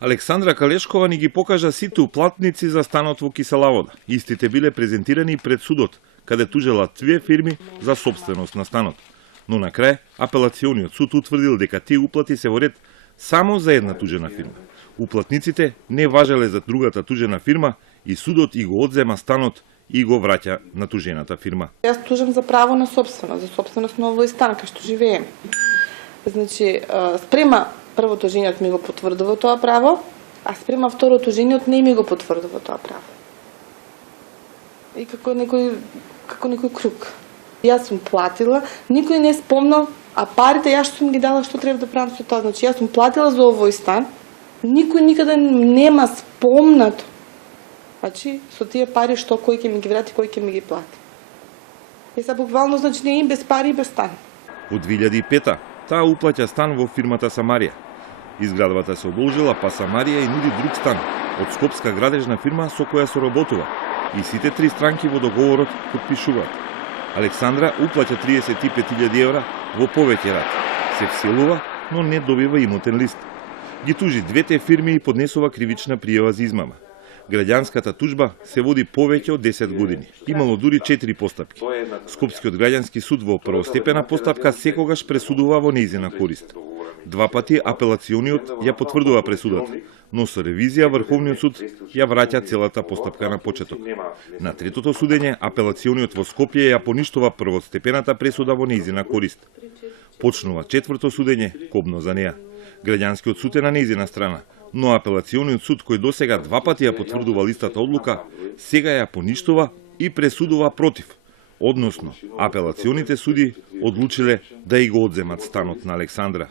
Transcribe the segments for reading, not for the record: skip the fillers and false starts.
Александра Калешкова ни ги покажа сите уплатници за станот во Киселавода. Истите биле презентирани пред судот, каде тужела две фирми за собственост на станот. Но на крај, апелациониот суд утврдил дека тие уплати се во ред само за една тужена фирма. Уплатниците не важеле за другата тужена фирма и судот и го одзема станот и го враќа на тужената фирма. Јас тужам за право на собственост на овој стан кај што живеем. Значи, спрема прво тужениот ми го потврдува тоа право, а спрема второ тужениот не ми го потврдува тоа право. И како некој круг. Јас сум платила, никој не спомнал, а парите јас сум ги дала што треба да правам со тоа. Значи, јас сум платила за овој стан, никој никаде нема спомнато. Значи, со тие пари што кој ќе ми ги врати, кој ќе ми ги плати. И са буквално, значи, не им без пари и без стан. Од 2005-та таа уплаќа стан во фирмата Самарија. Изградбата се одолжила, па Самарија и нуди друг стан од скопска градежна фирма со која соработува. И сите три странки во договорот потпишуваат. Александра уплаќа 35.000 евра во повеќе рати. Се вселува, но не добива имотен лист. Ги тужи двете фирми и поднесува кривична пријава за измама. Граѓанската тужба се води повеќе од 10 години. Имало дури 4 постапки. Скопскиот граѓански суд во првостепена постапка секогаш пресудува во нејзина корист. Два пати апелациониот ја потврдува пресудата, но со ревизија Врховниот суд ја враќа целата постапка на почеток. На третото судење апелациониот во Скопје ја поништува првостепената пресуда во нејзина корист. Почнува четврто судење, кобно за неа. Граѓанскиот суд е на нејзина страна, но апелациониот суд кој досега два пати ја потврдува листата одлука, сега ја поништува и пресудува против. Односно, апелационите суди одлучиле да и го одземат станот на Александра.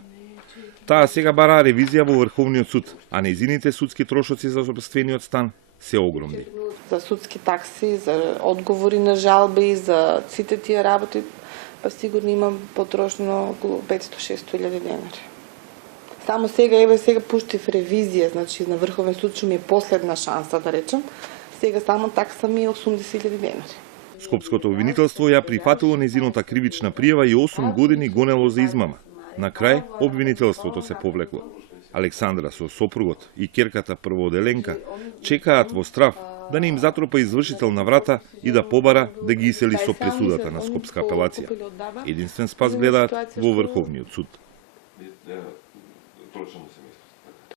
Таа сега бара ревизија во Врховниот суд, а нејзините судски трошоци за собствениот стан се огромни. За судски такси, за одговори на жалби, за сите тие работи, па сигурно имам потрошно околу 500-600 илјади денари. Само сега пуштив ревизија, значи на Врховен суд што ми е последна шанса да речем, сега само такса ми е 80.000 денари. Скопското обвинителство ја прифатило нејзината кривична пријава и 8 години гонело за измама. На крај, обвинителството се повлекло. Александра со сопругот и ќерката првооделенка чекаат во страв да не им затропа извршител на врата и да побара да ги исели со пресудата на Скопска апелација. Единствен спас гледаат во Врховниот суд.